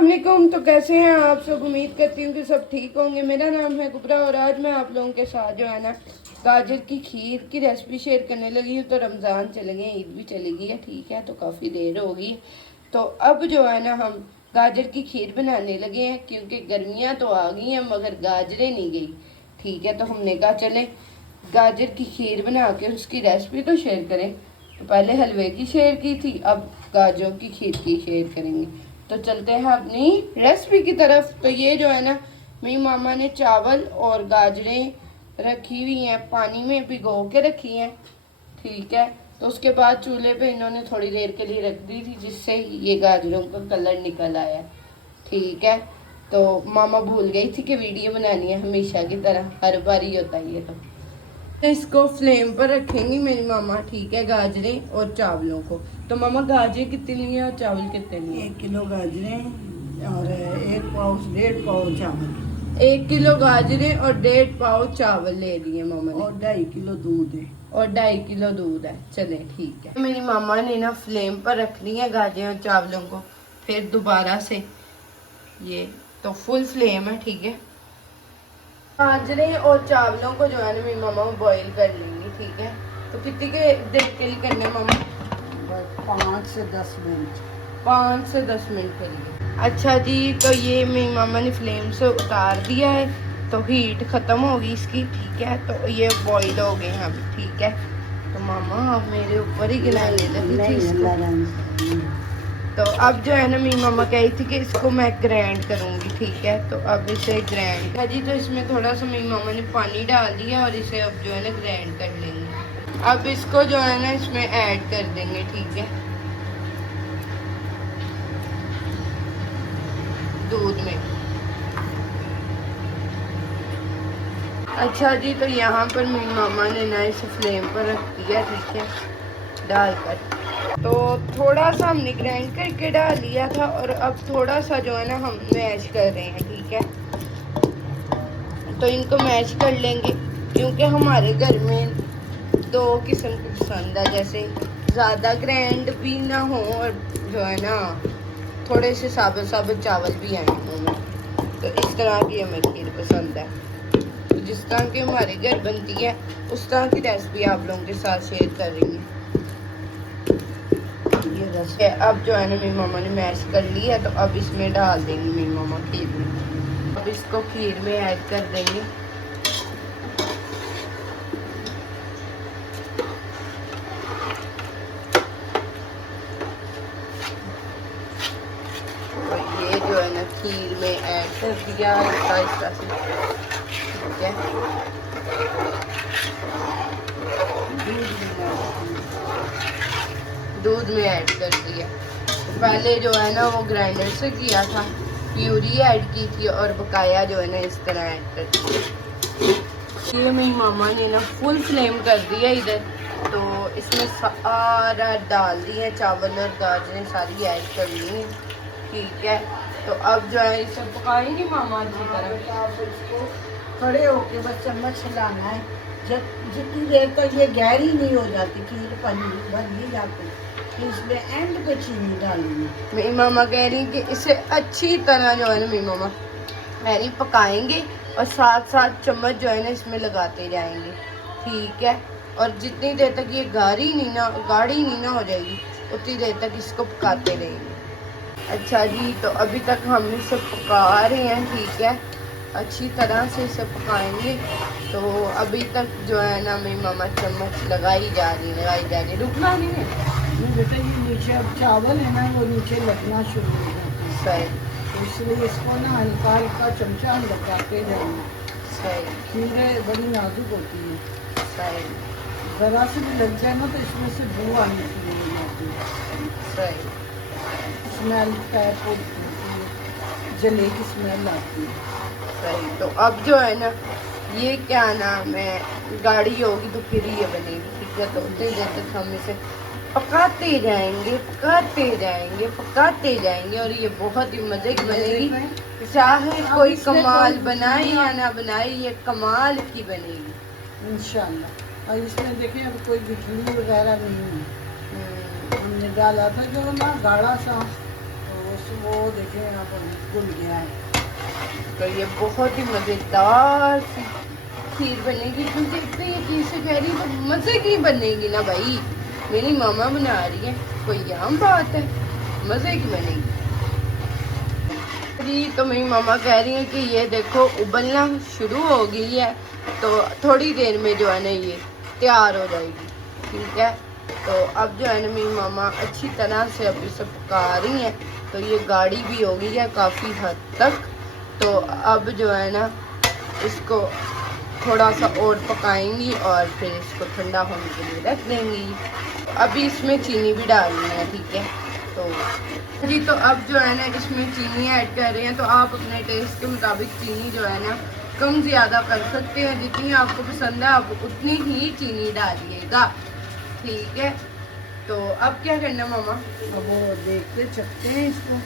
वालेकुम। तो कैसे हैं आप सब? उम्मीद करती हूँ कि सब ठीक होंगे। मेरा नाम है कुबरा और आज मैं आप लोगों के साथ जो है ना गाजर की खीर की रेसिपी शेयर करने लगी हूँ। तो रमज़ान चले गए, ईद भी चली गई है, ठीक है, तो काफ़ी देर हो गई। तो अब जो है ना हम गाजर की खीर बनाने लगे हैं क्योंकि गर्मियाँ तो आ गई हैं मगर गाजरें नहीं गई, ठीक है। तो हमने कहा चलें गाजर की खीर बना के उसकी रेसिपी तो शेयर करें। तो पहले हलवे की शेयर की थी, अब गाजरों की खीर की शेयर करेंगे। तो चलते हैं अपनी रेसिपी की तरफ। तो ये जो है ना मेरी मामा ने चावल और गाजरें रखी हुई हैं, पानी में भिगो के रखी हैं, ठीक है। तो उसके बाद चूल्हे पे इन्होंने थोड़ी देर के लिए रख दी थी जिससे ये गाजरों का कलर निकल आया, ठीक है। तो मामा भूल गई थी कि वीडियो बनानी है, हमेशा की तरह हर बार ही होता है ये। तो इसको फ्लेम पर रखेंगी मेरी मामा, ठीक है, गाजरें और चावलों को। तो मामा गाजरें कितनी लिए और चावल कितने लिए? 1 किलो गाजरें और 1.5 चावल। 1 किलो गाजरें और 1.5 पाव चावल ले लिए मामा ने। और 2.5 किलो दूध है। और 2.5 किलो दूध है। चले ठीक है। मेरी मामा ने ना फ्लेम पर रखनी है गाजरें और चावलों को, फिर दोबारा से ये तो फुल फ्लेम है, ठीक है। गाजरें और चावलों को जो है ना मेरी मामा बॉईल कर लेंगी, ठीक है। तो कितनी के देर के लिए करना है मामा? बस 5 से 10 मिनट। 5 से 10 मिनट के लिए। अच्छा जी, तो ये मेरी मामा ने फ्लेम से उतार दिया है, तो हीट ख़त्म होगी इसकी, ठीक है। तो ये बॉईल हो गए हैं अभी, ठीक है। तो मामा आप मेरे ऊपर ही गिलाने लगी थी इसको। तो अब जो है ना मेरी मामा कही थी कि इसको मैं ग्राइंड करूँगी, ठीक है। तो अब इसे ग्राइंड है जी। तो इसमें थोड़ा सा मेरी मामा ने पानी डाल दिया और इसे अब जो है ना ग्राइंड कर लेंगे। अब इसको जो है ना इसमें ऐड कर देंगे, ठीक है, दूध में। अच्छा जी, तो यहाँ पर मेरी मामा ने ना इसे फ्लेम पर रख दिया, ठीक है, डालकर। तो थोड़ा सा हमने ग्राइंड करके डाल लिया था और अब थोड़ा सा जो है ना हम मैश कर रहे हैं, ठीक है। तो इनको मैश कर लेंगे क्योंकि हमारे घर में 2 किस्म की पसंद है, जैसे ज़्यादा ग्राइंड भी ना हो और जो है ना थोड़े से साबुत साबुत चावल भी आए हों। तो इस तरह की हमें खीर पसंद है। तो जिस तरह की हमारे घर बनती है उस तरह की रेसिपी आप लोगों के साथ शेयर कर रही हूँ। ये रेसिपी अब जो है ना मेरी मामा ने मैश कर ली है, तो अब इसमें डाल देंगी मेरी मामा खीर में। अब इसको खीर में ऐड कर देंगे। तो ये जो है ना खीर में ऐड कर दिया इस तरह से, ठीक है। दूध में ऐड कर दिया। तो पहले जो है ना वो ग्राइंडर से किया था, प्यूरी ऐड की थी और बकाया जो है ना इस तरह ऐड कर दिया। ये मेरी मामा ने ना फुल फ्लेम कर दिया इधर, तो इसमें सारा डाल दिए चावल और गाजरें सारी ऐड कर ली हैं, ठीक है। तो अब जो है इसे पकाएंगे मामा अच्छी तरह। आप इसको खड़े होके बस चम्मच हिलाना है। जब जितनी देर तक ये गहरी नहीं हो जाती, खीर बन ही जाती, तो इसमें एंड पे चीनी डालनी है। मेरी मामा कह रही कि इसे अच्छी तरह जो है ना मेरी मामा कह रही पकाएंगे और साथ साथ चम्मच जो है ना इसमें लगाते जाएंगे, ठीक है। और जितनी देर तक ये गाढ़ी नहीं ना हो जाएगी उतनी देर तक इसको पकाते रहेंगे। अच्छा जी, तो अभी तक हम इसे पका रहे हैं, ठीक है, अच्छी तरह से इसे पकाएंगे। तो अभी तक जो है ना मेरी मामा चम्मच लगाई जा रही, रुकना नहीं है बेटा, ये नीचे अब चावल है ना वो नीचे लगना शुरू हो जाता है, सही। तो इसलिए इसको ना हल्का हल्का चमचा लगाते जाएंगे। सही खीरें बड़ी नाजुक होती है, सही ज़रा से भी लग जाए ना तो इसमें से बू आनी शुरू हो जाती है। सही स्मेल टाइप होती है, जले की स्मेल आती है। सही। तो अब जो है ना ये क्या नाम है, गाढ़ी होगी तो फिर ये बनेगी, ठीक है। तो उतनी देर तक हम इसे पकाते जाएंगे और ये बहुत ही मज़े की बनेगी। चाहे कोई कमाल बनाए या ना बनाए, ये कमाल की बनेगी इंशाल्लाह। और इसमें देखिए अब कोई गुठली वगैरह नहीं है, हमने डाला था जो ना गाढ़ा सा, तो उसमें वो देखें यहाँ पर घुल गया है। तो ये बहुत ही मज़ेदार सी खीर बनेगी, क्योंकि इतने यकीन से कह रही तो मज़े की बनेगी ना भाई, मेरी मामा बना रही है, कोई आम बात है, मज़े की बनेगी जी। तो मेरी मामा कह रही है कि ये देखो उबलना शुरू हो गई है, तो थोड़ी देर में जो है ना ये तैयार हो जाएगी, ठीक है। तो अब जो है ना मेरी मामा अच्छी तरह से अभी इसे पका रही हैं, तो ये गाढ़ी भी हो गई है काफ़ी हद तक। तो अब जो है ना इसको थोड़ा सा और पकाएंगी और फिर इसको ठंडा होने के लिए रख देंगी। अभी इसमें चीनी भी डालनी है, ठीक है। तो जी तो अब जो है ना इसमें चीनी ऐड कर रहे हैं, तो आप अपने टेस्ट के मुताबिक चीनी जो है ना कम ज़्यादा कर सकते हैं, जितनी आपको पसंद है आप उतनी ही चीनी डालिएगा, ठीक है। तो अब क्या करना मामा? अब वो देखते चखते हैं इसको,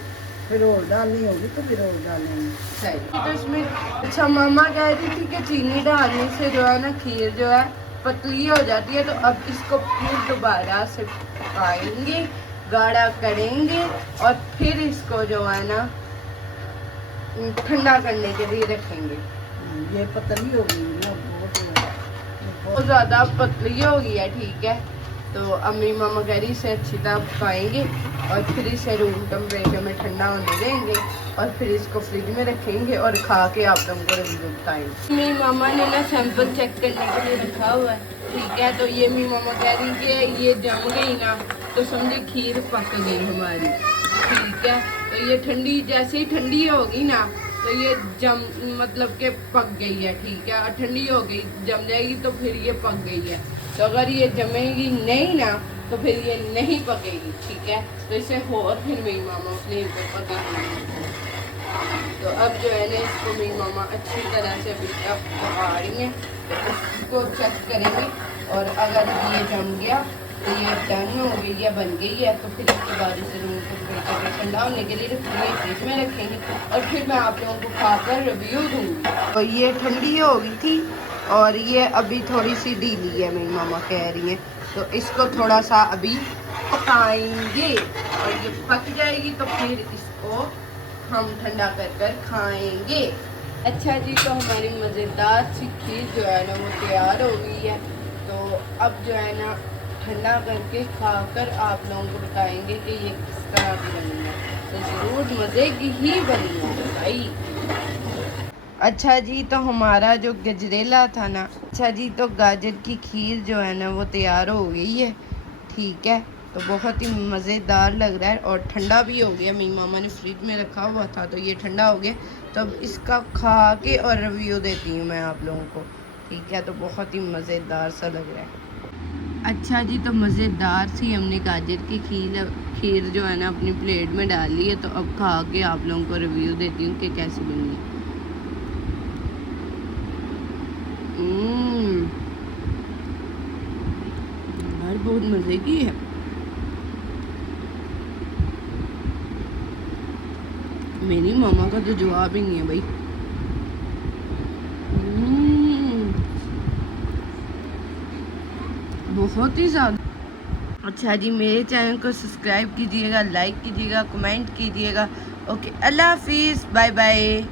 फिर और डालनी होगी तो फिर और डालेंगे। सही। तो इसमें अच्छा मामा कह रही थी कि चीनी डालने से जो है ना खीर जो है पतली हो जाती है, तो अब इसको फिर दोबारा से पकाएंगे, गाढ़ा करेंगे और फिर इसको जो है ना ठंडा करने के लिए रखेंगे। ये पतली हो गई ना, बहुत ज़्यादा पतली हो गई है, ठीक है। तो अम्मी मामा कह रही इसे अच्छी तरह पकाएंगे और फिर इसे रूम टेम्परेचर में ठंडा होने देंगे और फिर इसको फ्रिज में रखेंगे और खा के आप लोगों को रिव्यू बताएंगे। मेरी मामा ने ना सैंपल चेक करने के लिए रखा हुआ है, ठीक है। तो ये मेरी मामा कह रही कि ये जम गई ना तो समझे खीर पक गई हमारी, ठीक है। तो ये ठंडी जैसे ही ठंडी होगी ना तो ये मतलब के पक गई है, ठीक है। और ठंडी हो गई जम जाएगी तो फिर ये पक गई है। तो अगर ये जमेगी नहीं ना तो फिर ये नहीं पकेगी, ठीक है। तो इसे और फिर मेरी मामा फ्लेम पे पकाएंगे। तो अब जो है ना इसको मेरी मामा अच्छी तरह से अभी तक पका रही हैं, तो इसको चेक करेंगे और अगर ये जम गया तो ये डन हो गई है, बन गई है, तो फिर इसके बाद इसे रूम टेम्परेचर पे ठंडा होने के लिए रखेंगे, फ्रिज में रखेंगे और फिर मैं आप लोगों को खाकर रिव्यू दूँगी। तो ये ठंडी हो गई थी और ये अभी थोड़ी सी ढीली है, मेरी मामा कह रही हैं, तो इसको थोड़ा सा अभी पकाएंगे और ये पक जाएगी तो फिर इसको हम ठंडा कर खाएंगे। अच्छा जी, तो हमारी मज़ेदार सी खीर जो है ना वो तैयार हो गई है। तो अब जो है ना ठंडा करके खाकर आप लोगों को बताएंगे कि ये किस तरह की बनी है। तो ज़रूर मज़े की ही बनी है भाई। अच्छा जी, तो हमारा जो गजरेला था ना, अच्छा जी तो गाजर की खीर जो है ना वो तैयार हो गई है, ठीक है। तो बहुत ही मज़ेदार लग रहा है और ठंडा भी हो गया, मेरी मामा ने फ्रिज में रखा हुआ था तो ये ठंडा हो गया। तो अब इसका खा के और रिव्यू देती हूँ मैं आप लोगों को, ठीक है। तो बहुत ही मज़ेदार सा लग रहा है। अच्छा जी, तो मज़ेदार सी हमने गाजर की खीर जो है ना अपनी प्लेट में डाल ली है, तो अब खा के आप लोगों को रिव्यू देती हूँ कि कैसी बनी है। यार बहुत मज़े की है। मेरी मामा का तो जवाब ही नहीं है भाई। बहुत ही ज़्यादा। अच्छा जी, मेरे चैनल को सब्सक्राइब कीजिएगा, लाइक कीजिएगा, कमेंट कीजिएगा। ओके, अल्लाह हाफिज़, बाय बाय।